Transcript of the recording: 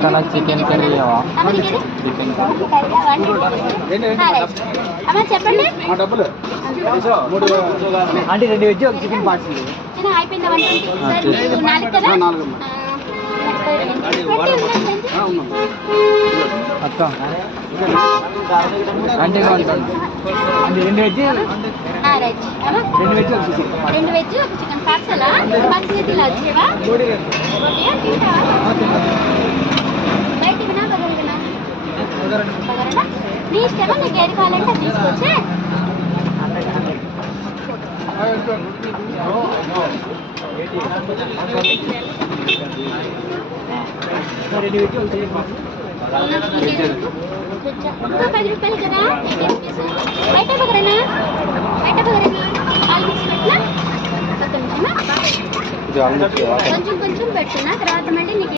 అక్క నాకు chicken curry chicken అమ్మ చెప్పండి అంటే 2 వెజ్ ఒక చికెన్ పార్సల్ అయిపోయిందా 120 4 కదా అక్క అంటే అంటే 2 వెజ్ 2 వెజ్ ఒక చికెన్ 2 వెజ్ ఒక చికెన్ పార్సల్ పార్సల్ ఇలా వచ్చేవా బయట వినా బగరనా నీ ఇష్టమా నీకు ఏది కావాలంటే తీసుకొచ్చే ఇంకా 10 రూపాయలు కదా బయట బగరనా ఆల్మిక్స్ పెట్టినా కొంచెం కొంచెం పెట్టున్నా తర్వాత మళ్ళీ నీకు